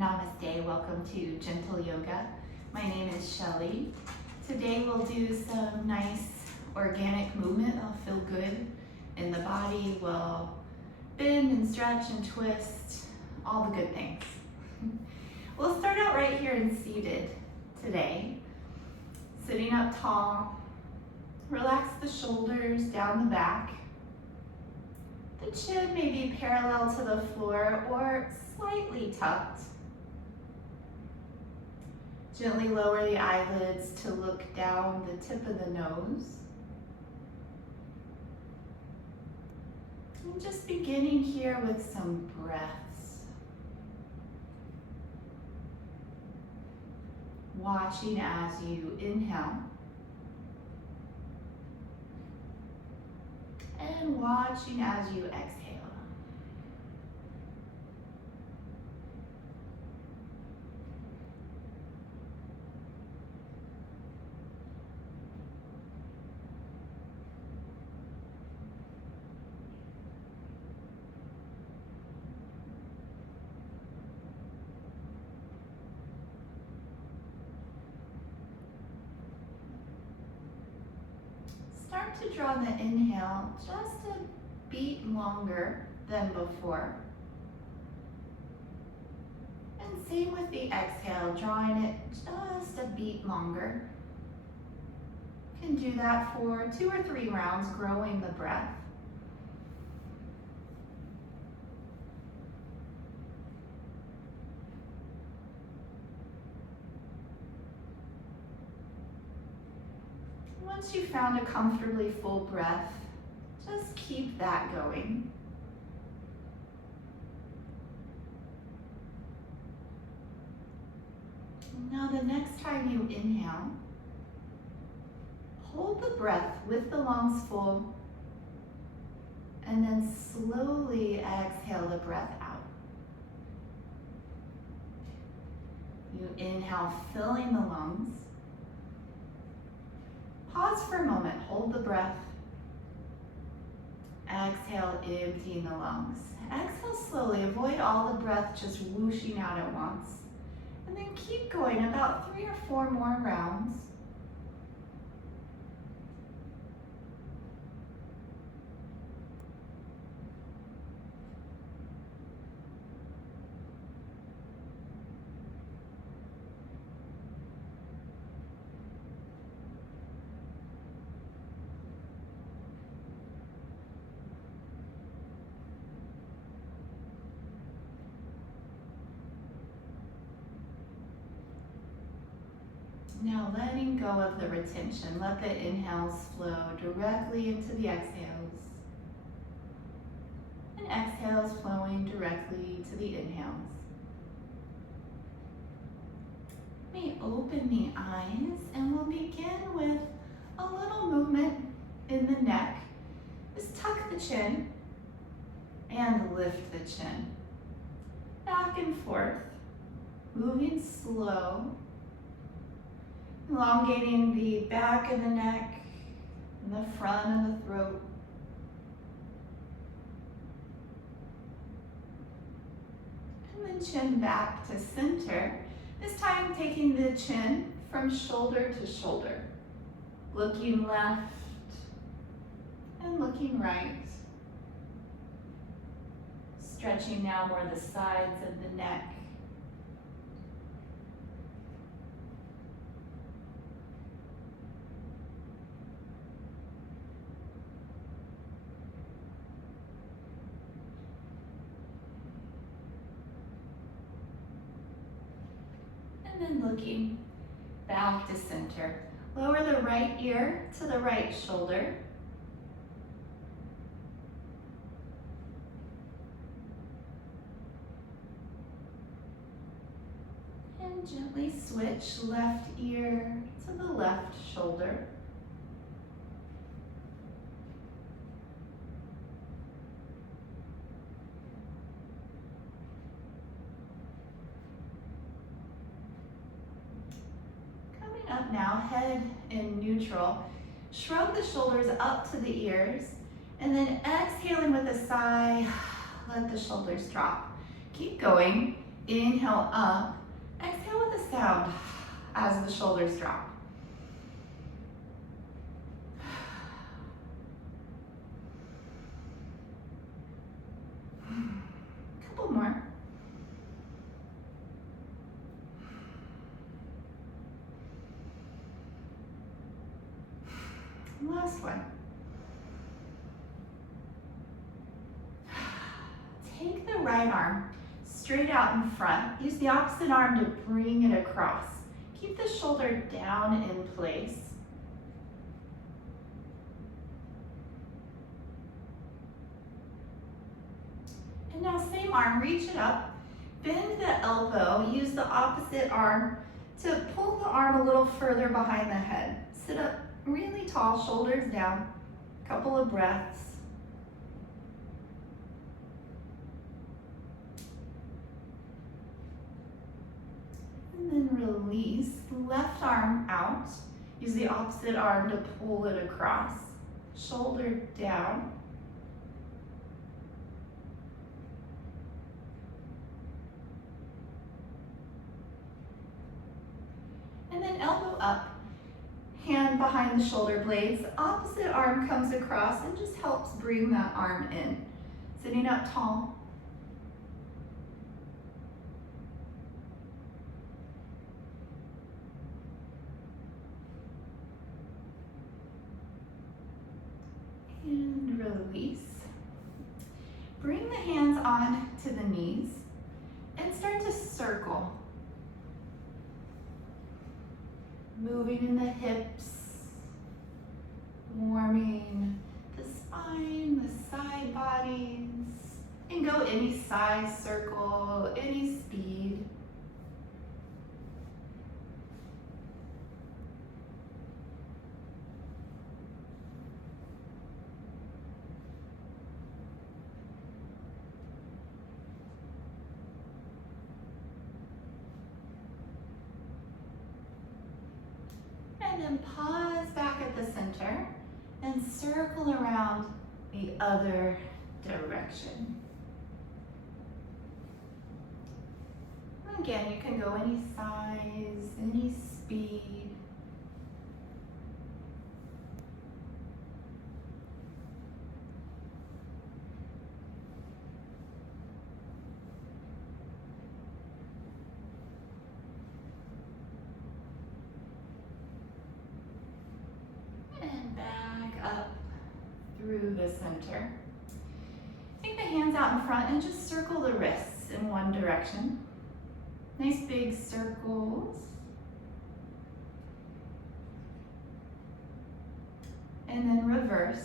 Namaste, welcome to Gentle Yoga. My name is Shelley. Today we'll do some nice organic movement. I'll feel good in the body. We'll bend and stretch and twist, all the good things. We'll start out right here in seated today. Sitting up tall, relax the shoulders down the back. The chin may be parallel to the floor or slightly tucked. Gently lower the eyelids to look down the tip of the nose. And just beginning here with some breaths. Watching as you inhale. And watching as you exhale. Start to draw the inhale just a beat longer than before. And same with the exhale, drawing it just a beat longer. You can do that for 2 or 3 rounds, growing the breath. Once you've found a comfortably full breath, just keep that going. Now the next time you inhale, hold the breath with the lungs full, and then slowly exhale the breath out. You inhale, filling the lungs. Pause for a moment, hold the breath. Exhale, emptying the lungs. Exhale slowly, avoid all the breath just whooshing out at once. And then keep going, about 3 or 4 more rounds. Now letting go of the retention, let the inhales flow directly into the exhales, and exhales flowing directly to the inhales. May open the eyes, and we'll begin with a little movement in the neck. Just tuck the chin and lift the chin. Back and forth, moving slow. Elongating the back of the neck and the front of the throat. And then chin back to center. This time taking the chin from shoulder to shoulder. Looking left and looking right. Stretching now more the sides of the neck. And then looking back to center. Lower the right ear to the right shoulder. And gently switch left ear to the left shoulder. Up now, head in neutral. Shrug the shoulders up to the ears, and then exhaling with a sigh, let the shoulders drop. Keep going. Inhale up, exhale with a sound as the shoulders drop. Couple more. Last one. Take the right arm straight out in front. Use the opposite arm to bring it across. Keep the shoulder down in place. And now same arm, reach it up. Bend the elbow. Use the opposite arm to pull the arm a little further behind the head. Sit up really tall, shoulders down. Couple of breaths. And then release. Left arm out. Use the opposite arm to pull it across. Shoulder down. And then elbow up. Hand behind the shoulder blades. Opposite arm comes across and just helps bring that arm in. Sitting up tall. And release. Bring the hands on to the knees and start to circle. Moving in the hips, warming the spine, the side bodies, and go any size circle, any speed. And then pause back at the center and circle around the other direction. Again, you can go any size, any speed. And back up through the center. Take the hands out in front and just circle the wrists in one direction. Nice big circles. And then reverse.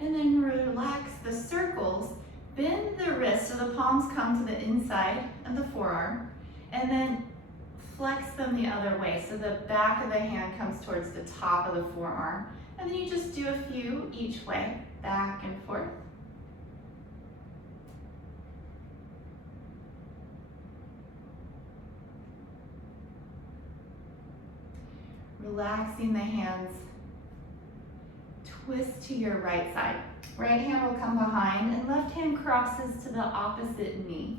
And then relax the circles. Bend the wrist so the palms come to the inside of the forearm. And then flex them the other way so the back of the hand comes towards the top of the forearm. And then you just do a few each way, back and forth. Relaxing the hands. Twist to your right side. Right hand will come behind and left hand crosses to the opposite knee.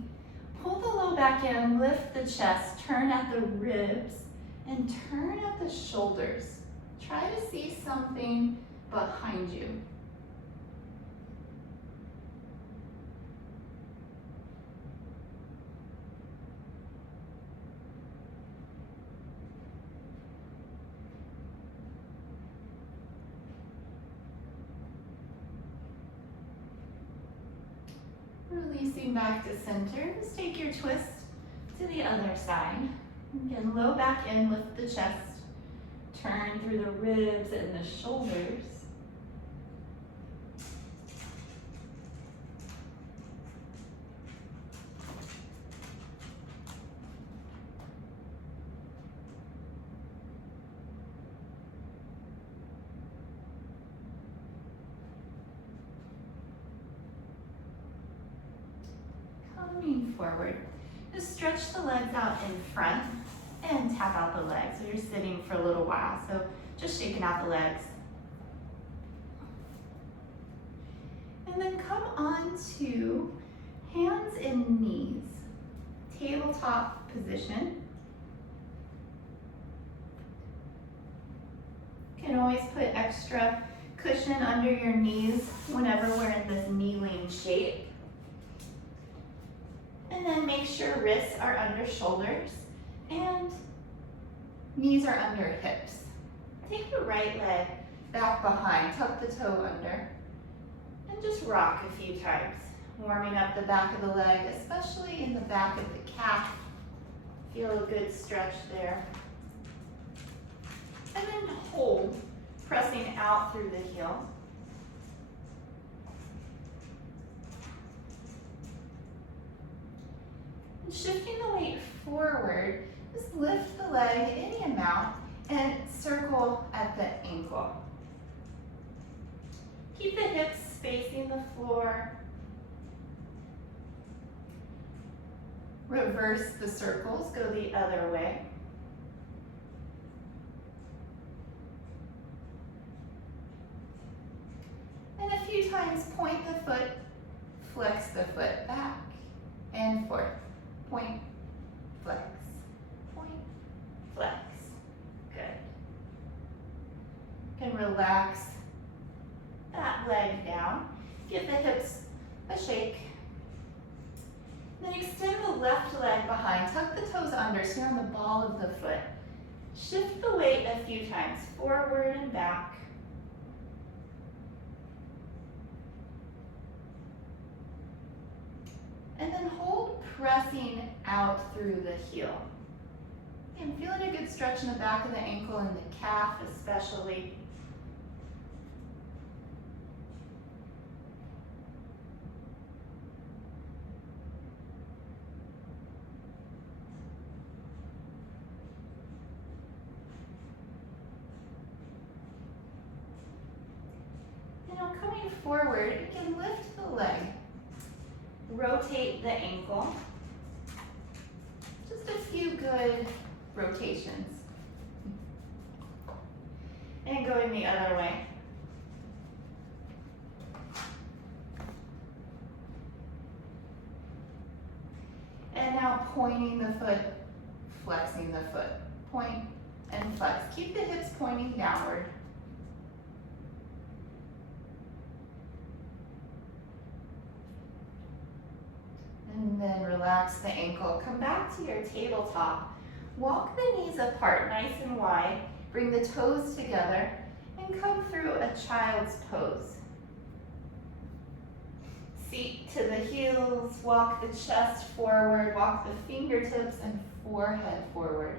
Pull the low back in, lift the chest, turn at the ribs, and turn at the shoulders. Try to see something behind you. Releasing back to center, just take your twist to the other side. Again, low back in, lift the chest, turn through the ribs and the shoulders. Coming forward. Just stretch the legs out in front and tap out the legs. So you're sitting for a little while. So just shaking out the legs. And then come on to hands and knees, tabletop position. You can always put extra cushion under your knees whenever we're in this kneeling shape. And then make sure wrists are under shoulders and knees are under hips. Take the right leg back behind, tuck the toe under, and just rock a few times, warming up the back of the leg, especially in the back of the calf. Feel a good stretch there. And then hold, pressing out through the heel. And shifting the weight forward, just lift the leg any amount and circle at the ankle. Keep the hips facing the floor. Reverse the circles, go the other way. And a few times point the foot, flex the foot back and forth. Point, flex, point, flex. Good. You can relax that leg down. Give the hips a shake. Then extend the left leg behind. Tuck the toes under, so you're on the ball of the foot. Shift the weight a few times, forward and back. And then hold, pressing out through the heel. And feeling a good stretch in the back of the ankle and the calf especially. And now coming forward, you can lift the leg. Rotate the ankle. Just a few good rotations. And going the other way. And now pointing the foot, flexing the foot. Point and flex. Keep the hips pointing downward. And then relax the ankle. Come back to your tabletop. Walk the knees apart, nice and wide. Bring the toes together and come through a child's pose. Feet to the heels, walk the chest forward, walk the fingertips and forehead forward.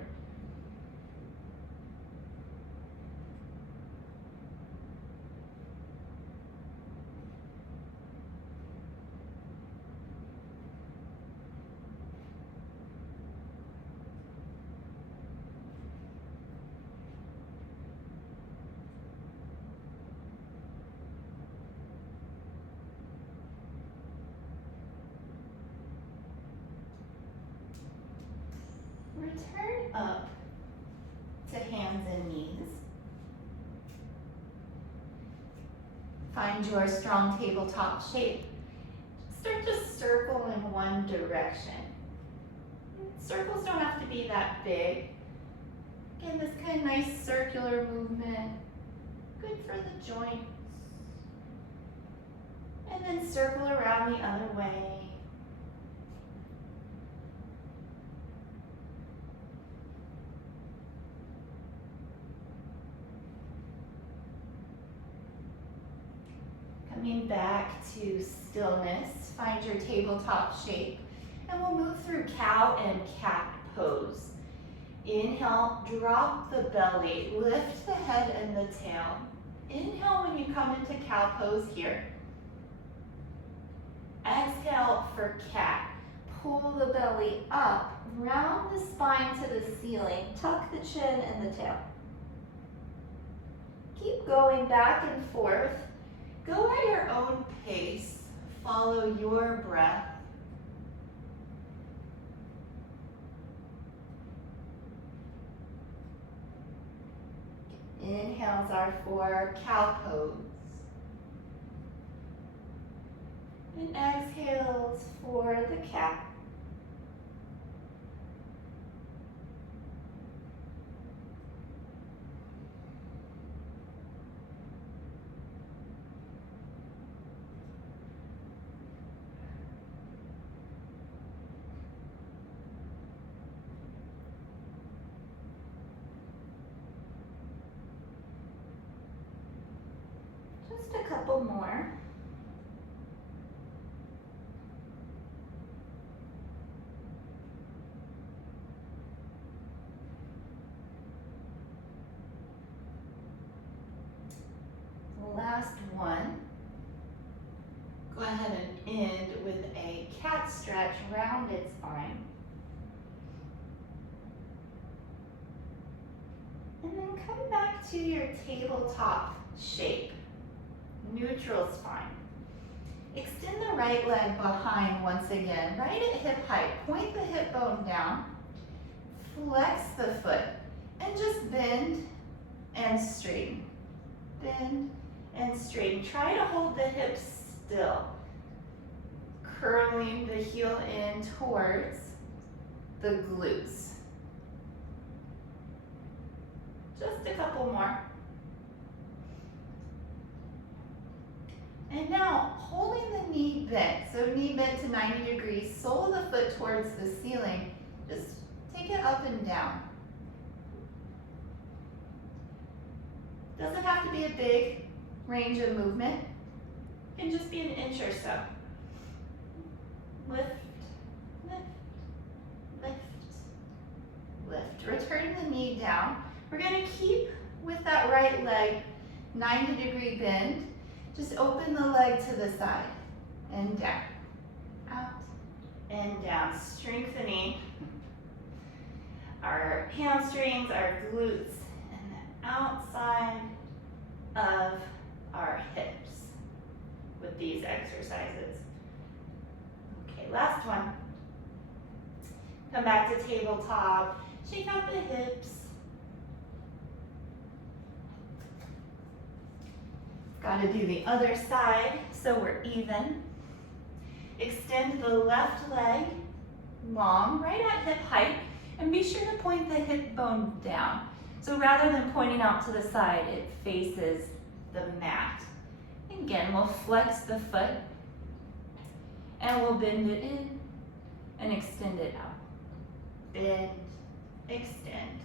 Return up to hands and knees. Find your strong tabletop shape. Start to circle in one direction. Circles don't have to be that big. Again, this kind of nice circular movement. Good for the joints. And then circle around the other way. Coming back to stillness, find your tabletop shape, and we'll move through cow and cat pose. Inhale, drop the belly, lift the head and the tail. Inhale when you come into cow pose here. Exhale for cat. Pull the belly up, round the spine to the ceiling, tuck the chin and the tail. Keep going back and forth. Go at your own pace. Follow your breath. Inhales are for cow pose. And exhales for the cat. Just a couple more. Last one. Go ahead and end with a cat stretch, rounded spine. And then come back to your tabletop shape, neutral spine. Extend the right leg behind once again, right at hip height. Point the hip bone down, flex the foot, and just bend and straighten. Bend and straighten. Try to hold the hips still. Curling the heel in towards the glutes. Just a couple more. And now, holding the knee bent, so knee bent to 90 degrees, sole of the foot towards the ceiling, just take it up and down. Doesn't have to be a big range of movement. It can just be an inch or so. Lift, lift, lift, lift. Return the knee down. We're going to keep with that right leg 90-degree bend. Just open the leg to the side and down, out and down, strengthening our hamstrings, our glutes, and the outside of our hips with these exercises. Okay, last one. Come back to tabletop, shake out the hips. Got to do the other side so we're even. Extend the left leg long, right at hip height, and be sure to point the hip bone down. So rather than pointing out to the side, it faces the mat. Again, we'll flex the foot and we'll bend it in and extend it out. Bend, extend.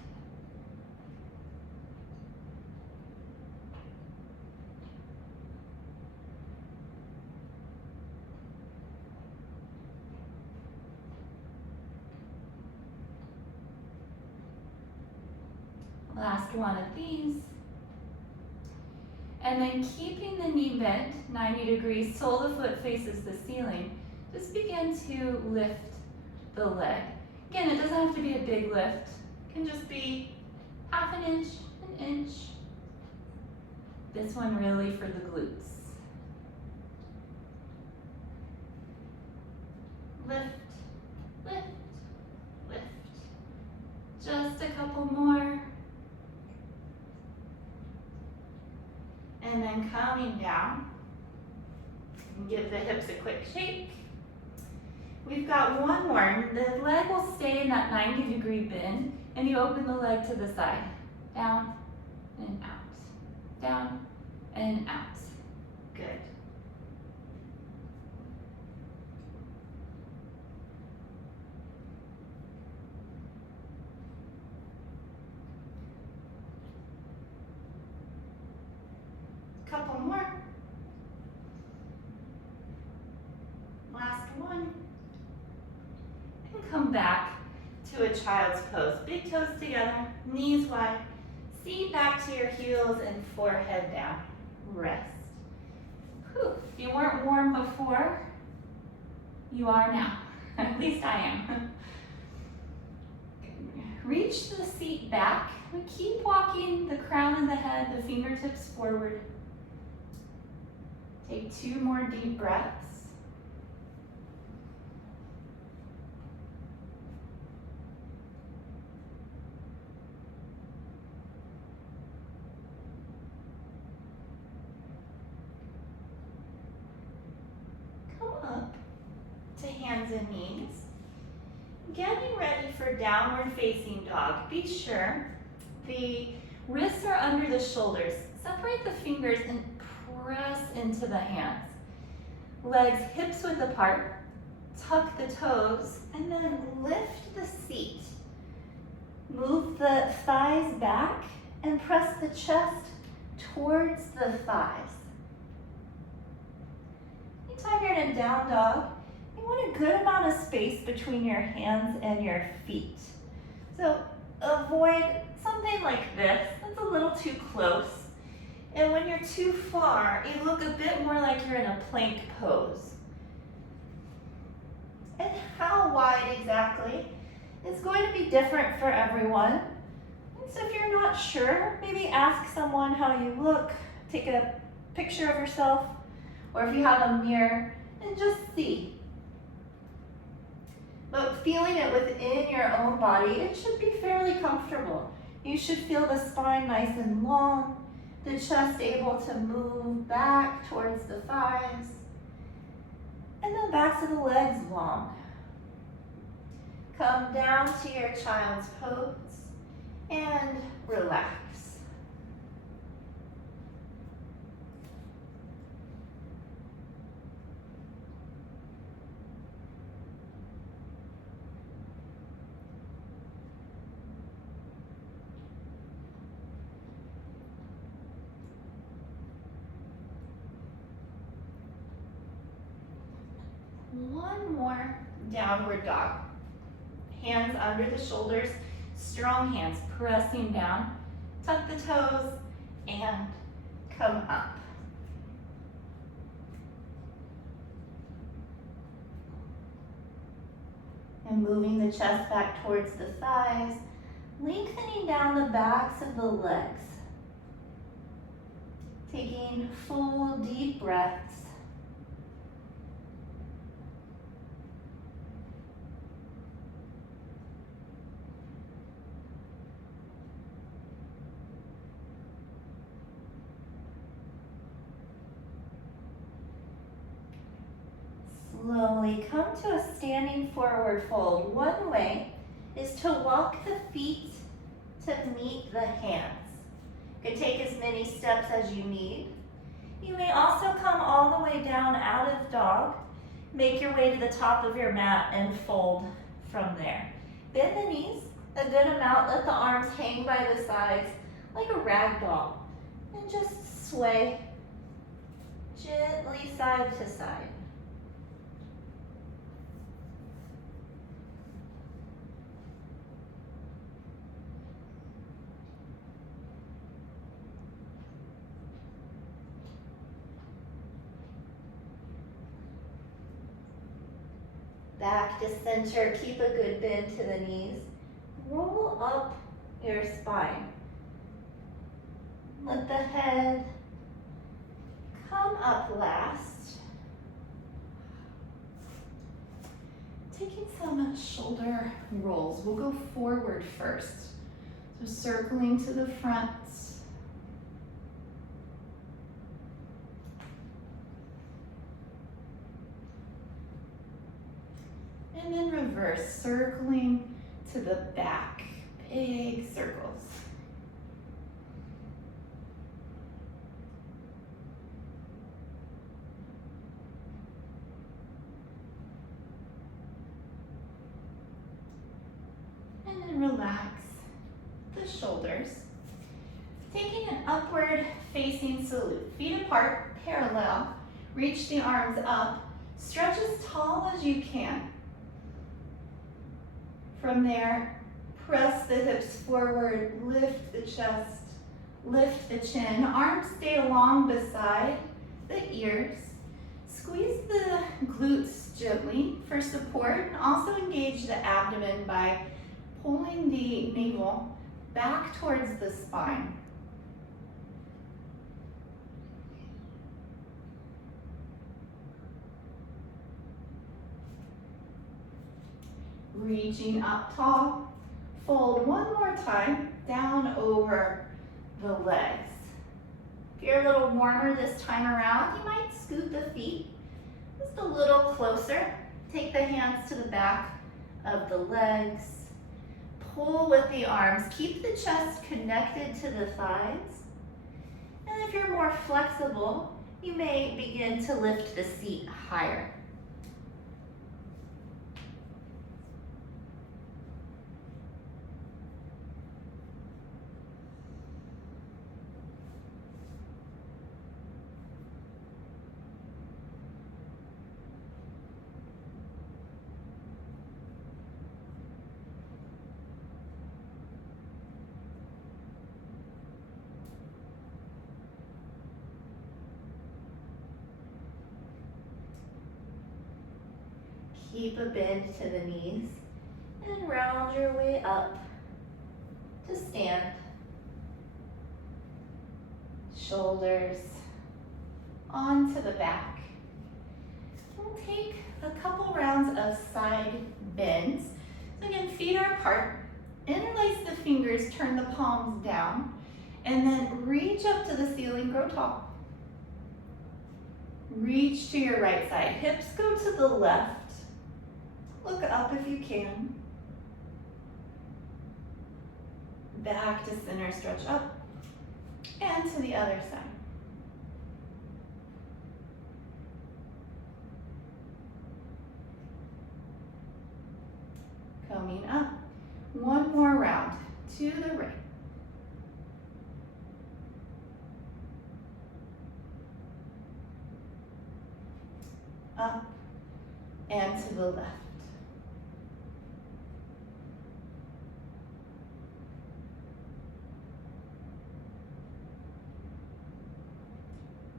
Last one of these. And then keeping the knee bent 90 degrees, sole of the foot faces the ceiling, just begin to lift the leg. Again, it doesn't have to be a big lift. It can just be half an inch, an inch. This one really for the glutes. Lift, lift, lift. Just a couple more. And then coming down, give the hips a quick shake. We've got one more. The leg will stay in that 90-degree bend, and you open the leg to the side. Down and out. Down and out. Good. Couple more. Last one. And come back to a child's pose. Big toes together, knees wide. Seat back to your heels and forehead down. Rest. Whew. If you weren't warm before, you are now. At least I am. Reach the seat back. Keep walking the crown of the head, the fingertips forward. Take 2 more deep breaths. Come hands and knees. Getting ready for downward facing dog. Be sure the wrists are under the shoulders. Separate the fingers and press into the hands. Legs hips width apart. Tuck the toes and then lift the seat. Move the thighs back and press the chest towards the thighs. Anytime you're in a down dog, you want a good amount of space between your hands and your feet. So avoid something like this. That's a little too close. And when you're too far, you look a bit more like you're in a plank pose. And how wide exactly is going to be different for everyone. And so if you're not sure, maybe ask someone how you look, take a picture of yourself, or if you have a mirror, and just see. But feeling it within your own body, it should be fairly comfortable. You should feel the spine nice and long, the chest able to move back towards the thighs, and the backs of the legs long. Come down to your child's pose and relax. One more downward dog. Hands under the shoulders, strong hands pressing down. Tuck the toes and come up. And moving the chest back towards the thighs, lengthening down the backs of the legs. Taking full deep breaths. Slowly come to a standing forward fold. One way is to walk the feet to meet the hands. You can take as many steps as you need. You may also come all the way down out of dog. Make your way to the top of your mat and fold from there. Bend the knees a good amount. Let the arms hang by the sides like a rag doll. And just sway gently side to side. Back to center, keep a good bend to the knees. Roll up your spine. Let the head come up last. Taking some shoulder rolls. We'll go forward first. So circling to the front. And then reverse, circling to the back, big circles. And then relax the shoulders. Taking an upward facing salute, feet apart, parallel, reach the arms up, stretch as tall as you can. From there, press the hips forward, lift the chest, lift the chin. Arms stay along beside the ears. Squeeze the glutes gently for support, and also engage the abdomen by pulling the navel back towards the spine. Reaching up tall, fold one more time, down over the legs. If you're a little warmer this time around, you might scoot the feet just a little closer. Take the hands to the back of the legs. Pull with the arms. Keep the chest connected to the thighs. And if you're more flexible, you may begin to lift the seat higher. Keep a bend to the knees and round your way up to stand. Shoulders onto the back. We'll take a couple rounds of side bends. So again, feet are apart. Interlace the fingers, turn the palms down, and then reach up to the ceiling, grow tall. Reach to your right side. Hips go to the left. Look up if you can. Back to center, stretch up. And to the other side. Coming up. One more round to the right. Up and to the left.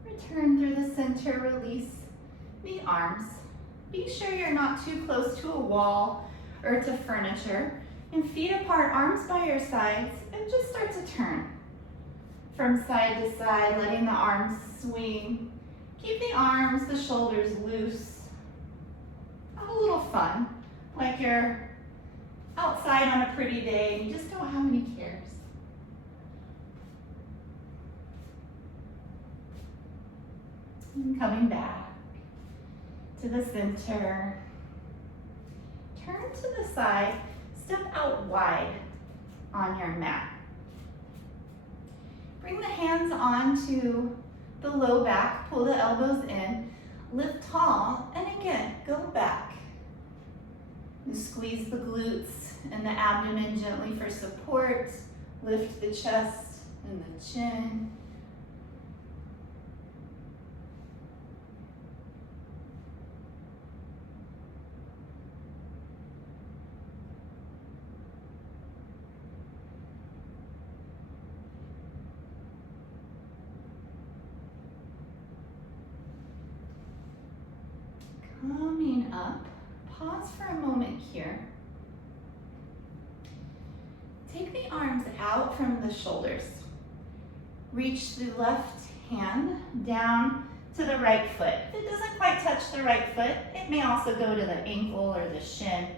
Return through the center, release the arms. Be sure you're not too close to a wall or to furniture. And feet apart, arms by your sides, and just start to turn from side to side, letting the arms swing. Keep the arms, the shoulders loose. Have a little fun, like you're outside on a pretty day and you just don't have any cares. And coming back to the center. Turn to the side, step out wide on your mat. Bring the hands onto the low back, pull the elbows in, lift tall, and again, go back. You squeeze the glutes and the abdomen gently for support. Lift the chest and the chin. Coming up, pause for a moment here. Take the arms out from the shoulders. Reach the left hand down to the right foot. If it doesn't quite touch the right foot, it may also go to the ankle or the shin.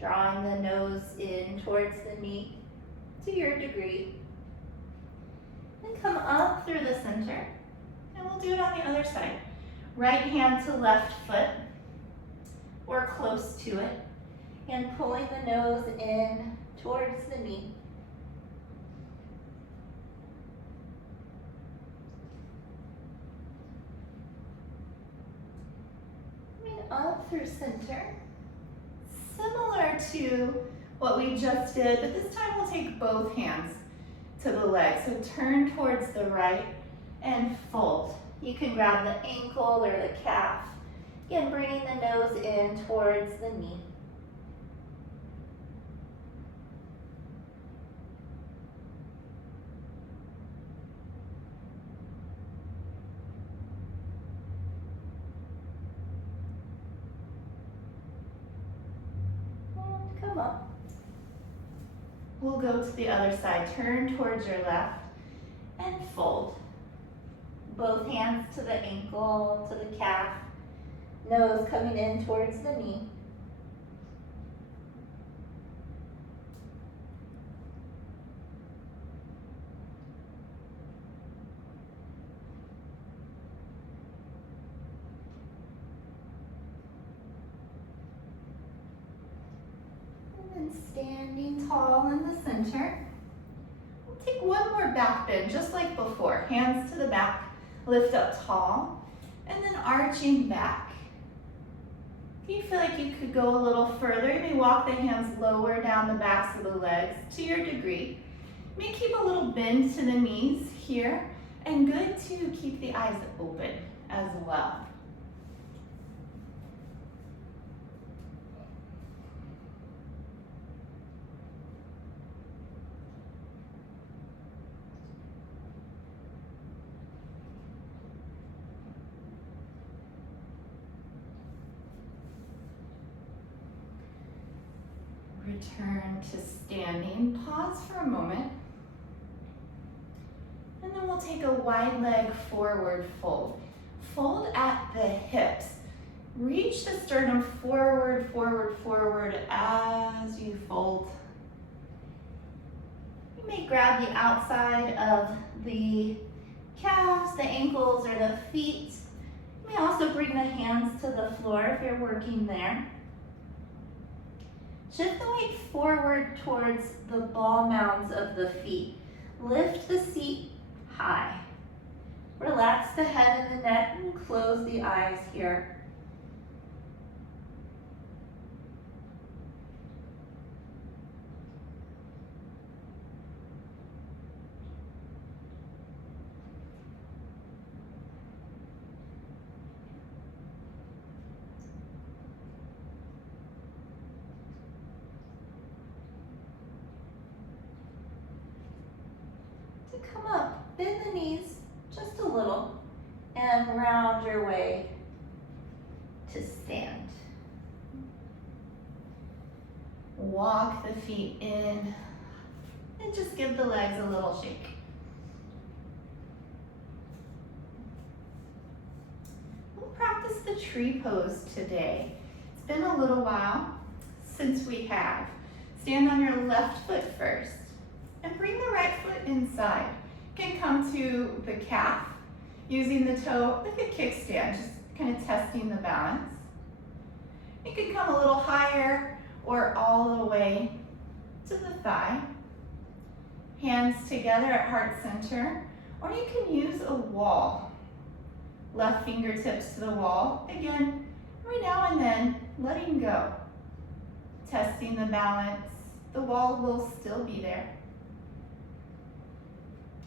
Drawing the nose in towards the knee to your degree. And come up through the center. And we'll do it on the other side. Right hand to left foot, or close to it, and pulling the nose in towards the knee. Coming up through center. Similar to what we just did, but this time we'll take both hands to the legs. So turn towards the right and fold. You can grab the ankle or the calf. Again, bringing the nose in towards the knee. And come up. We'll go to the other side. Turn towards your left and fold. Both hands to the ankle, to the calf, nose coming in towards the knee. standing tall in the center. We'll take one more back bend, just like before. Hands to the back, lift up tall, and then arching back. If you feel like you could go a little further, you may walk the hands lower down the backs of the legs to your degree. You may keep a little bend to the knees here, and good to keep the eyes open as well. Return to standing. Pause for a moment. And then we'll take a wide leg forward fold. Fold at the hips. Reach the sternum forward, forward, forward as you fold. You may grab the outside of the calves, the ankles, or the feet. You may also bring the hands to the floor if you're working there. Shift the weight forward towards the ball mounds of the feet. Lift the seat high. Relax the head and the neck and close the eyes here. Come up, bend the knees just a little, and round your way to stand. Walk the feet in, and just give the legs a little shake. We'll practice the tree pose today. It's been a little while since we have. Stand on your left foot first, and bring the right foot inside. You can come to the calf, using the toe like a kickstand, just kind of testing the balance. You can come a little higher or all the way to the thigh. Hands together at heart center, or you can use a wall. Left fingertips to the wall. Again, every now and then, letting go. Testing the balance. The wall will still be there.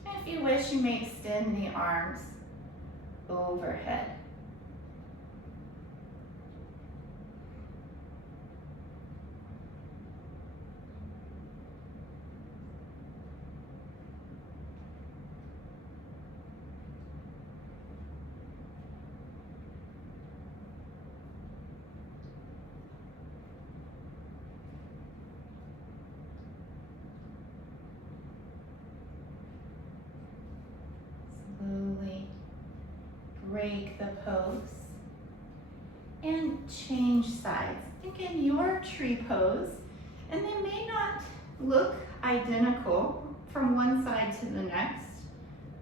If you wish, you may extend the arms overhead. Slowly break the pose and change sides. Again, your tree pose, and they may not look identical from one side to the next,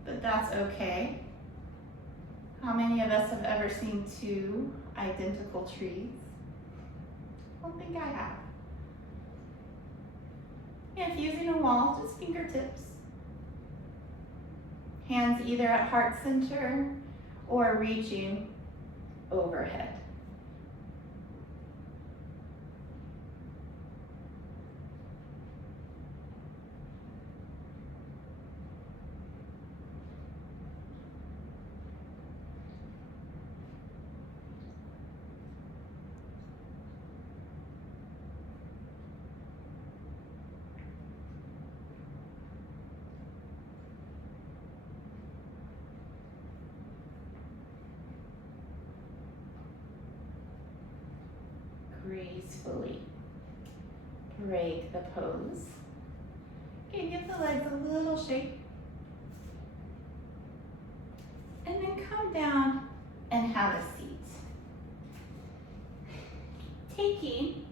but that's okay. How many of us have ever seen two identical trees? I don't think I have. If using a wall, just fingertips. Hands either at heart center or reaching overhead. Gracefully break the pose. Okay, give the legs a little shake. And then come down and have a seat. Taking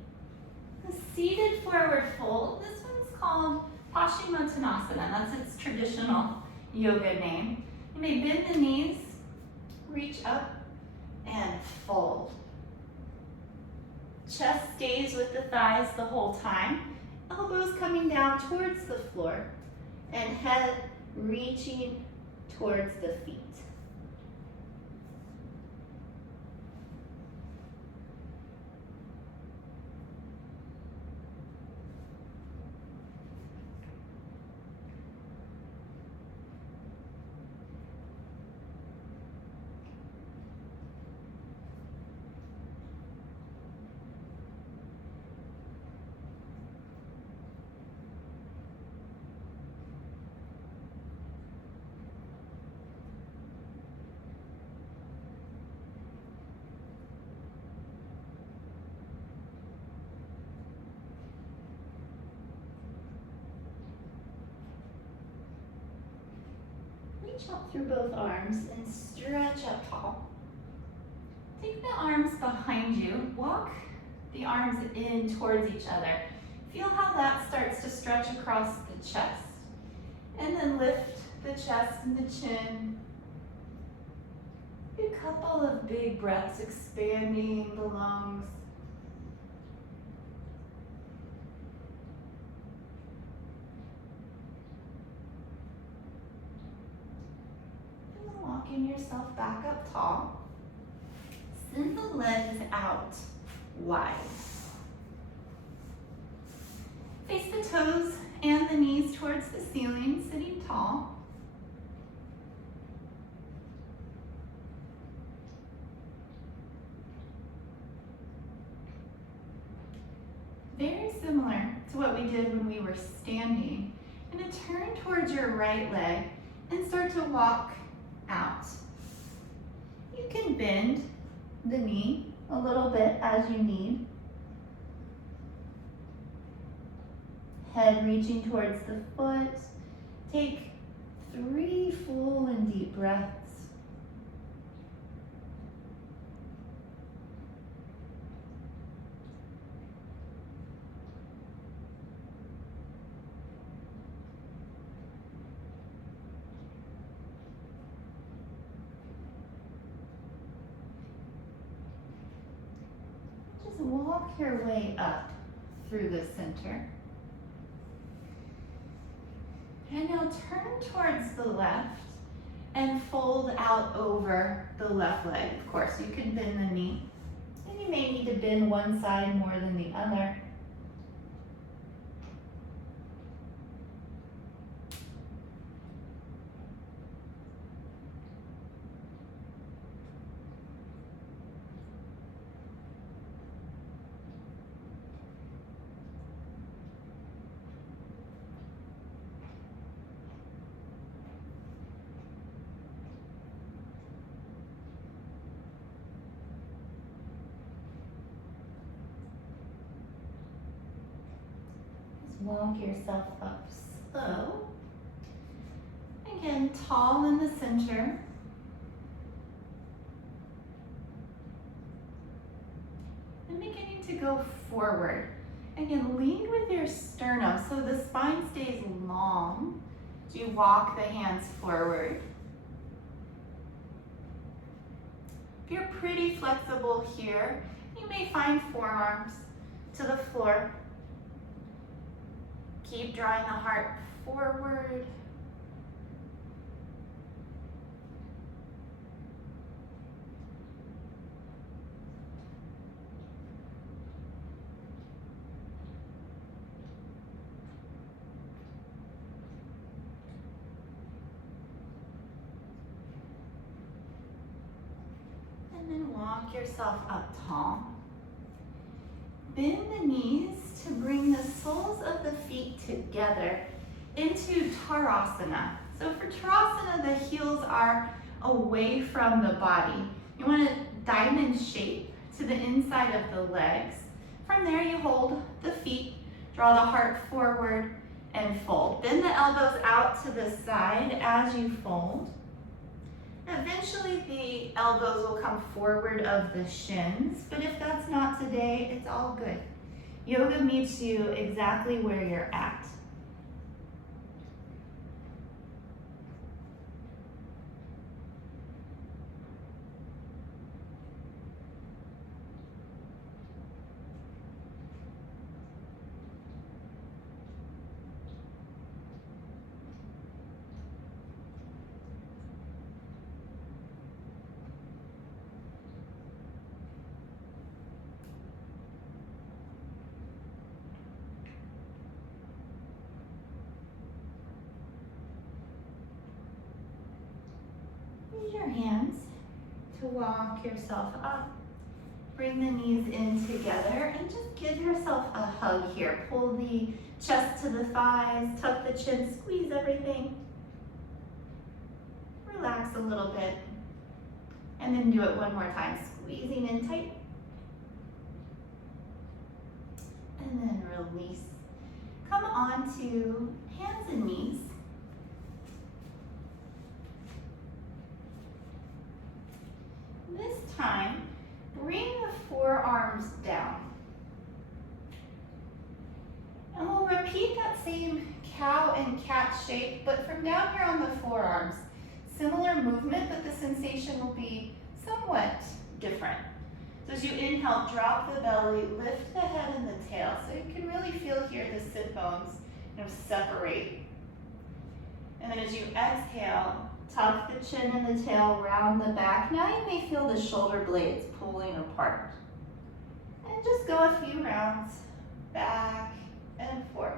a seated forward fold. This one's called Paschimottanasana. That's its traditional yoga name. You may bend the knees, reach up, and fold. Chest stays with the thighs the whole time. elbows coming down towards the floor, and head reaching towards the feet. Reach out through both arms and stretch up tall. Take the arms behind you. Walk the arms in towards each other. Feel how that starts to stretch across the chest. And then lift the chest and the chin. A couple of big breaths, expanding the lungs. Walking yourself back up tall. Send the legs out wide. Face the toes and the knees towards the ceiling, sitting tall. Very similar to what we did when we were standing. And then turn towards your right leg and start to walk out. You can bend the knee a little bit as you need. Head reaching towards the foot. Take 3 full and deep breaths. Just walk your way up through the center. And now turn towards the left and fold out over the left leg. Of course, you can bend the knee. And you may need to bend one side more than the other. Walk yourself up slow. Again, tall in the center. And beginning to go forward. Again, lead with your sternum so the spine stays long as you walk the hands forward. If you're pretty flexible here, you may find forearms to the floor. Keep drawing the heart forward. And then walk yourself up tall. Bend the knees to bring the soles of the feet together into Tarasana. So for Tarasana, the heels are away from the body. You want a diamond shape to the inside of the legs. From there, you hold the feet, draw the heart forward, and fold. Bend the elbows out to the side as you fold. Eventually, the elbows will come forward of the shins, but if that's not today, it's all good. Yoga meets you exactly where you're at. use your hands to walk yourself up. Bring the knees in together and just give yourself a hug here. Pull the chest to the thighs, tuck the chin, squeeze everything. Relax a little bit. And then do it one more time, squeezing in tight. And then release. Come on to hands and knees. This time, bring the forearms down. And we'll repeat that same cow and cat shape, but from down here on the forearms. Similar movement, but the sensation will be somewhat different. So as you inhale, drop the belly, lift the head and the tail. So you can really feel here the sit bones separate. And then as you exhale, tuck the chin and the tail, round the back. Now you may feel the shoulder blades pulling apart. And just go a few rounds, back and forth.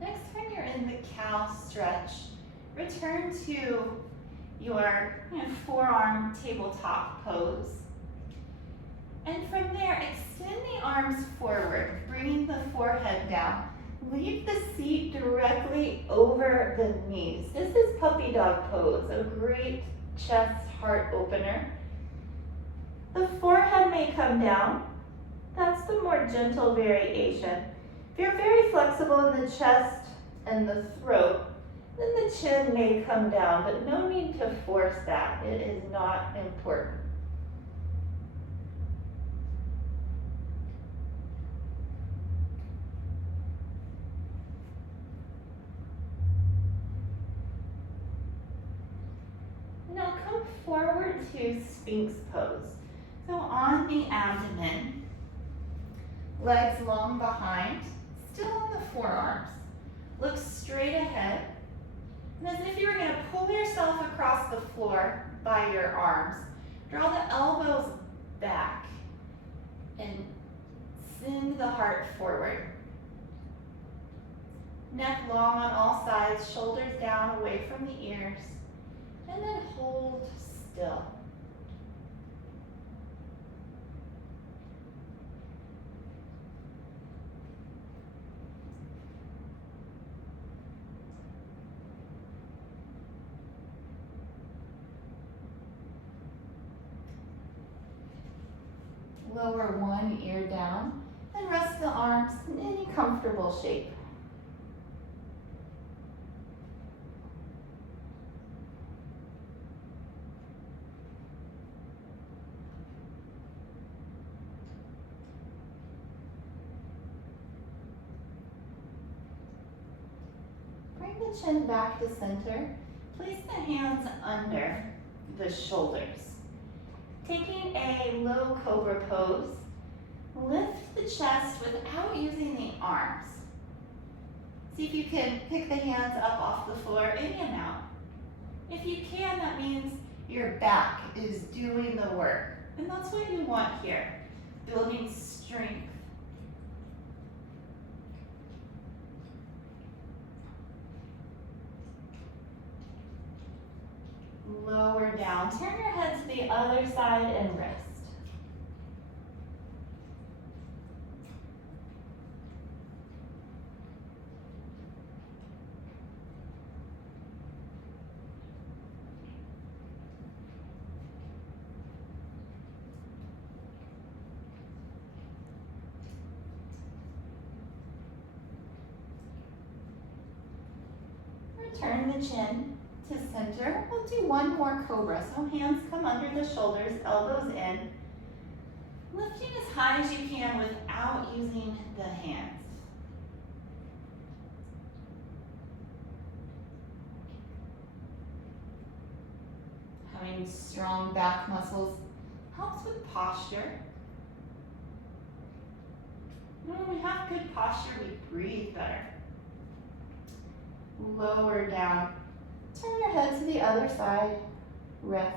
Next, when you're in the cow stretch, return to your forearm tabletop pose. And from there, extend the arms forward, bringing the forehead down. Leave the seat directly over the knees. This is puppy dog pose, a great chest heart opener. The forehead may come down. That's the more gentle variation. If you're very flexible in the chest and the throat, then the chin may come down, but no need to force that. It is not important. Now come forward to Sphinx pose. So on the abdomen, legs long behind, still on the forearms. Look straight ahead. And as if you were going to pull yourself across the floor by your arms, draw the elbows back and send the heart forward. Neck long on all sides, shoulders down away from the ears, and then hold still. Lower one ear down and rest the arms in any comfortable shape. Bring the chin back to center. Place the hands under the shoulders. Taking a low cobra pose, lift the chest without using the arms. See if you can pick the hands up off the floor in and out. If you can, that means your back is doing the work. And that's what you want here, building strength. Lower down. Turn your head to the other side and rest. Return the chin to center. We'll do one more cobra. So hands come under the shoulders, elbows in. Lifting as high as you can without using the hands. strong back muscles helps with posture. When we have good posture, we breathe better. Lower down. Turn your head to the other side. Rest.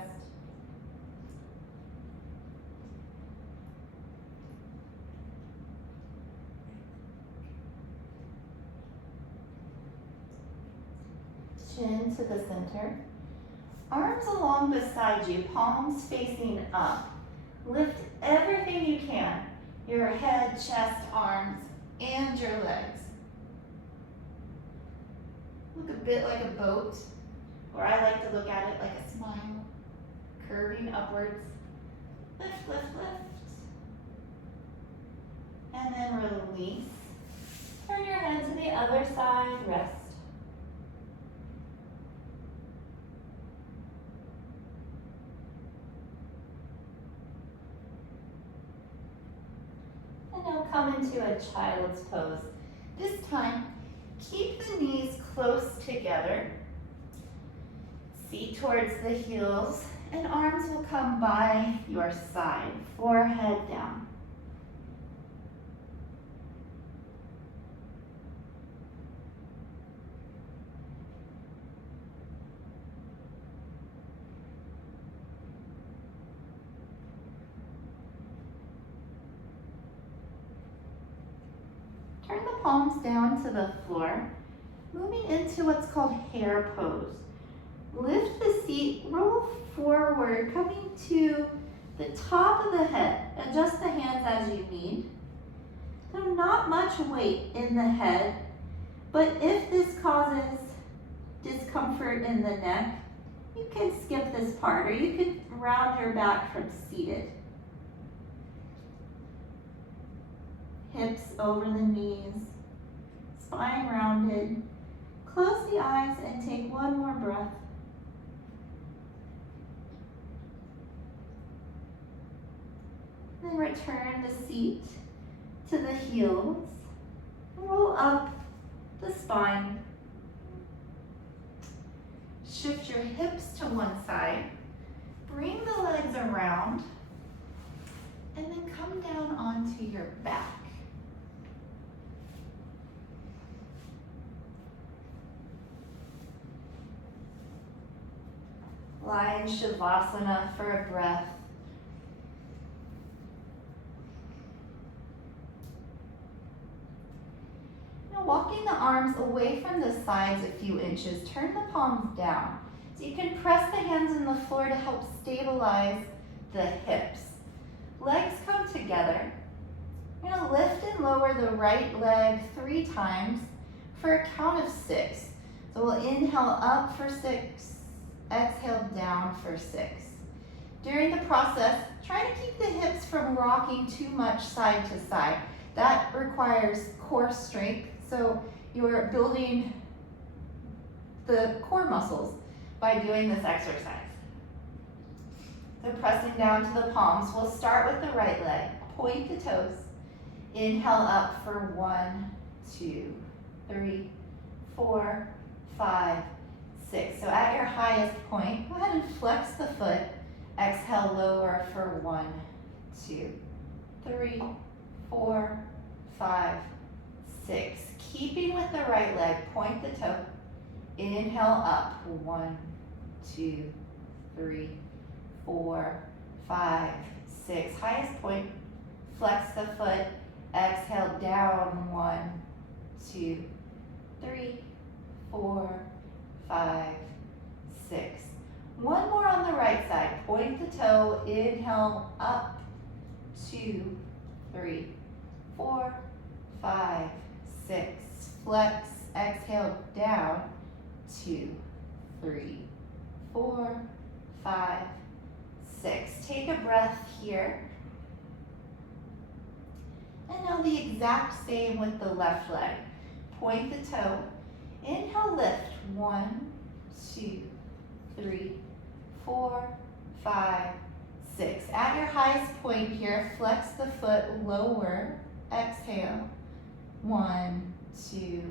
Chin to the center. Arms along beside you, palms facing up. Lift everything you can. Your head, chest, arms, and your legs. Look a bit like a boat, or I like to look at it like a smile, curving upwards. Lift, lift, lift. And then release. Turn your head to the other side, rest. And now come into a child's pose. This time, keep the knees close together. Feet towards the heels, and arms will come by your side, forehead down. Turn the palms down to the floor, moving into what's called hare pose. Lift the seat, roll forward, coming to the top of the head. Adjust the hands as you need. So not much weight in the head, but if this causes discomfort in the neck, you can skip this part, or you can round your back from seated. Hips over the knees, spine rounded. Close the eyes and take one more breath. Then return the seat to the heels. Roll up the spine. Shift your hips to one side. Bring the legs around. And then come down onto your back. Lie in Shavasana for a breath. Now walking the arms away from the sides a few inches, turn the palms down. So you can press the hands on the floor to help stabilize the hips. Legs come together. You're gonna lift and lower the right leg 3 times for a count of 6. So we'll inhale up for 6, exhale down for 6. During the process, try to keep the hips from rocking too much side to side. That requires core strength, so you're building the core muscles by doing this exercise. So pressing down to the palms, we'll start with the right leg. Point the toes. Inhale up for 1, 2, 3, 4, 5, 6. So at your highest point, go ahead and flex the foot. Exhale, lower for 1, 2, 3, 4, 5, 6. Keeping with the right leg, point the toe. Inhale up, 1, 2, 3, 4, 5, 6. Highest point, flex the foot. Exhale, down, 1, 2, 3, 4, 5, 6. One more on the right side. Point the toe, inhale up, 2, 3, 4, 5, 6. Flex, exhale down, 2, 3, 4, 5, 6. Take a breath here. And now the exact same with the left leg. Point the toe, inhale, lift, 1, 2, 3, 4, 5, 6. At your highest point here, flex the foot, lower, exhale, 1, 2,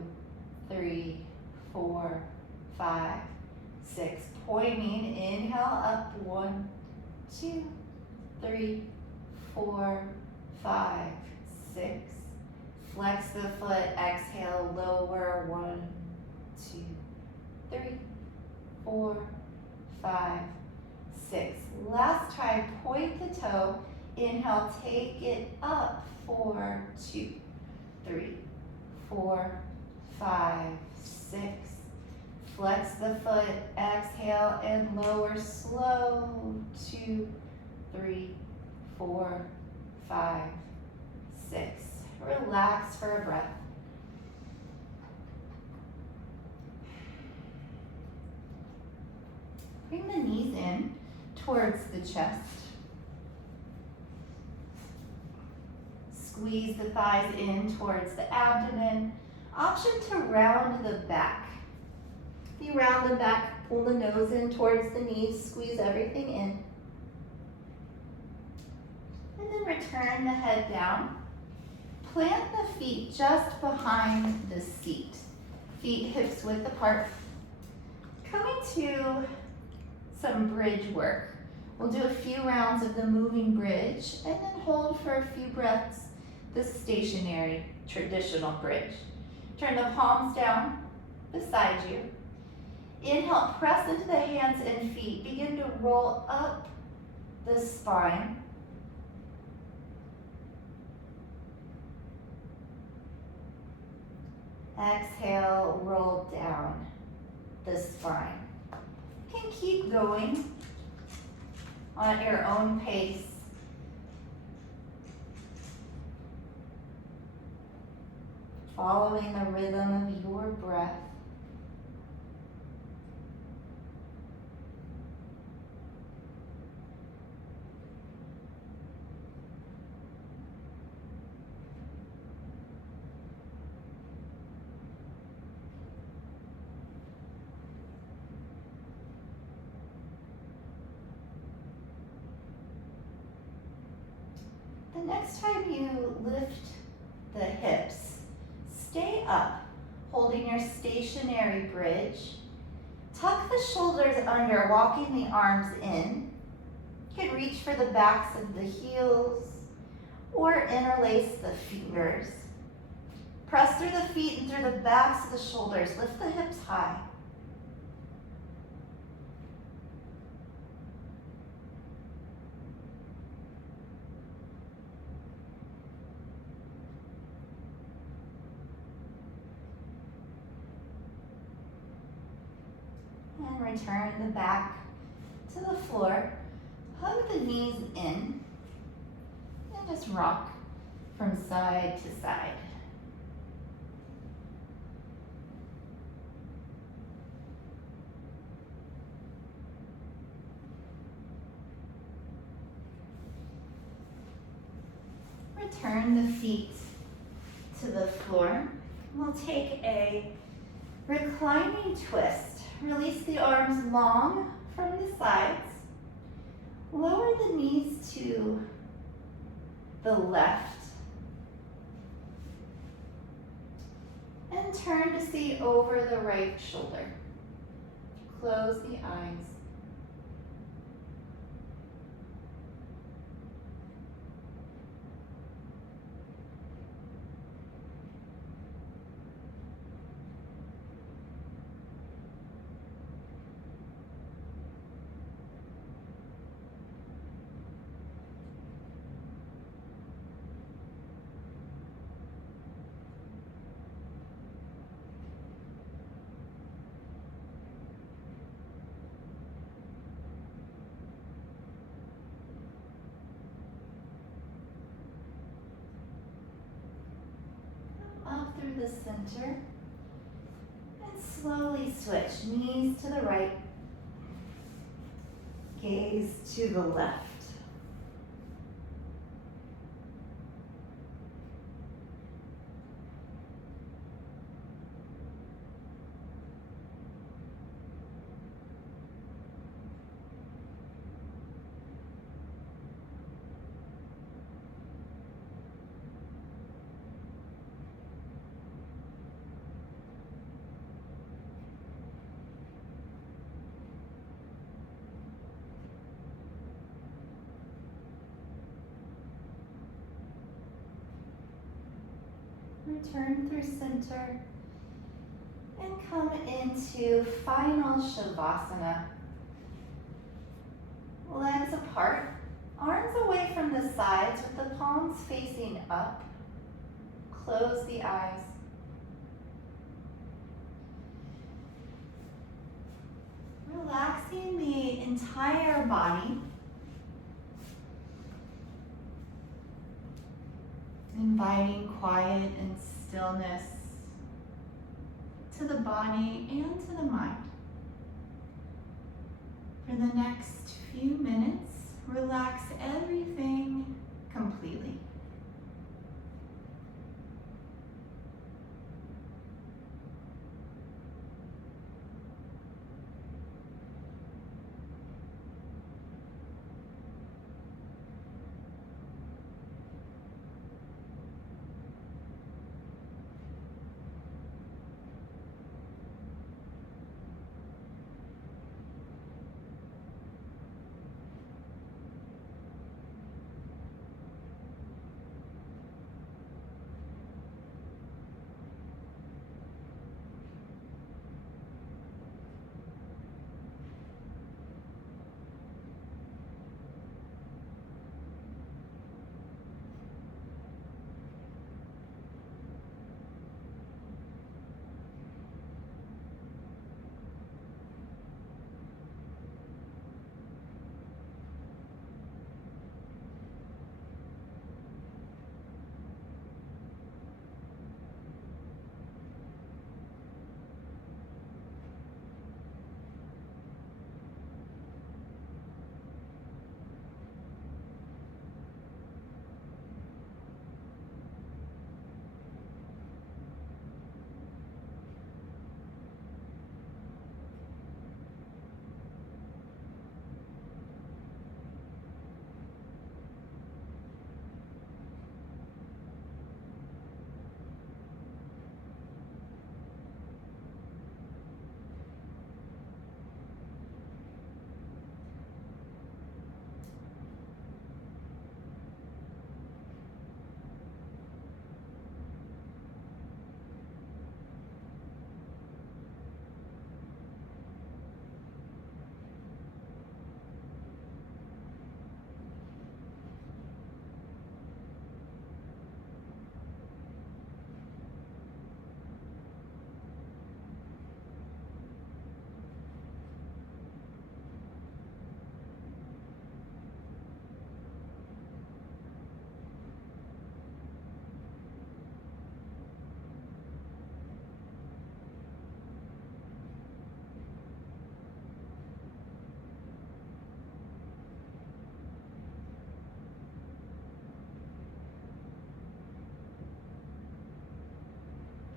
3, 4, 5, 6. Pointing, inhale up, 1, 2, 3, 4, 5, 6. Flex the foot, exhale, lower, 1, 2, 3, 4, 5, 6. Last time, point the toe, inhale, take it up, 4, 2, 3, 4, 5, 6. Flex the foot, exhale, and lower, slow, 2, 3, 4, 5, 6. Relax for a breath. Bring the knees in towards the chest. Squeeze the thighs in towards the abdomen. Option to round the back. If you round the back, pull the nose in towards the knees, squeeze everything in. And then return the head down. Plant the feet just behind the seat. Feet hips width apart. Coming to some bridge work. We'll do a few rounds of the moving bridge and then hold for a few breaths the stationary traditional bridge. Turn the palms down beside you. Inhale, press into the hands and feet. Begin to roll up the spine. Exhale, roll down the spine. You can keep going on your own pace. Following the rhythm of your breath. The next time you lift the hips, stay up, holding your stationary bridge. Tuck the shoulders under, walking the arms in. You can reach for the backs of the heels or interlace the fingers. Press through the feet and through the backs of the shoulders. Lift the hips high. And return the back to the floor. Hug the knees in and just rock from side to side. Return the feet to the floor. We'll take a reclining twist. Release the arms long from the sides. Lower the knees to the left. And turn to see over the right shoulder. Close the eyes. Up through the center and slowly switch. Knees to the right, gaze to the left. Return through center. And come into final Shavasana. Legs apart, arms away from the sides with the palms facing up. Close the eyes. Relaxing the entire body. Inviting quiet and stillness to the body and to the mind. For the next few minutes, relax everything completely.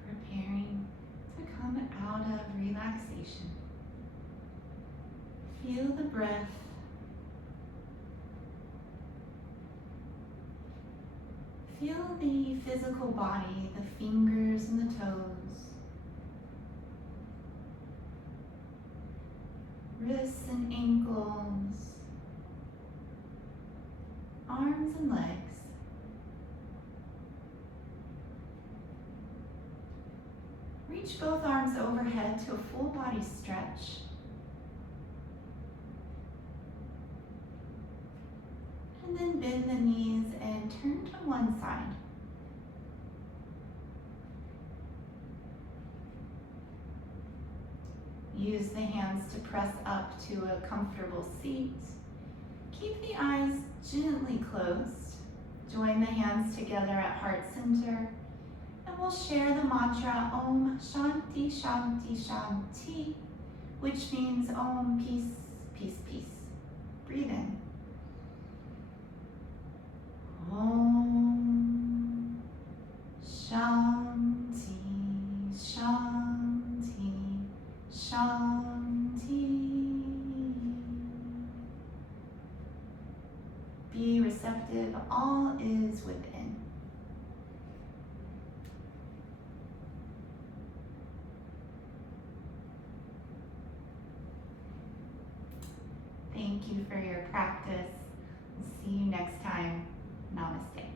Preparing to come out of relaxation. Feel the breath. Feel the physical body, the fingers and the toes, wrists and ankles, arms and legs. Reach both arms overhead to a full body stretch. And then bend the knees and turn to one side. Use the hands to press up to a comfortable seat. Keep the eyes gently closed. Join the hands together at heart center. And we'll share the mantra Om Shanti Shanti Shanti, which means Om peace, peace, peace. Breathe in. Om Shanti Shanti Shanti. Be receptive, all is within. Thank you for your practice. See you next time. Namaste.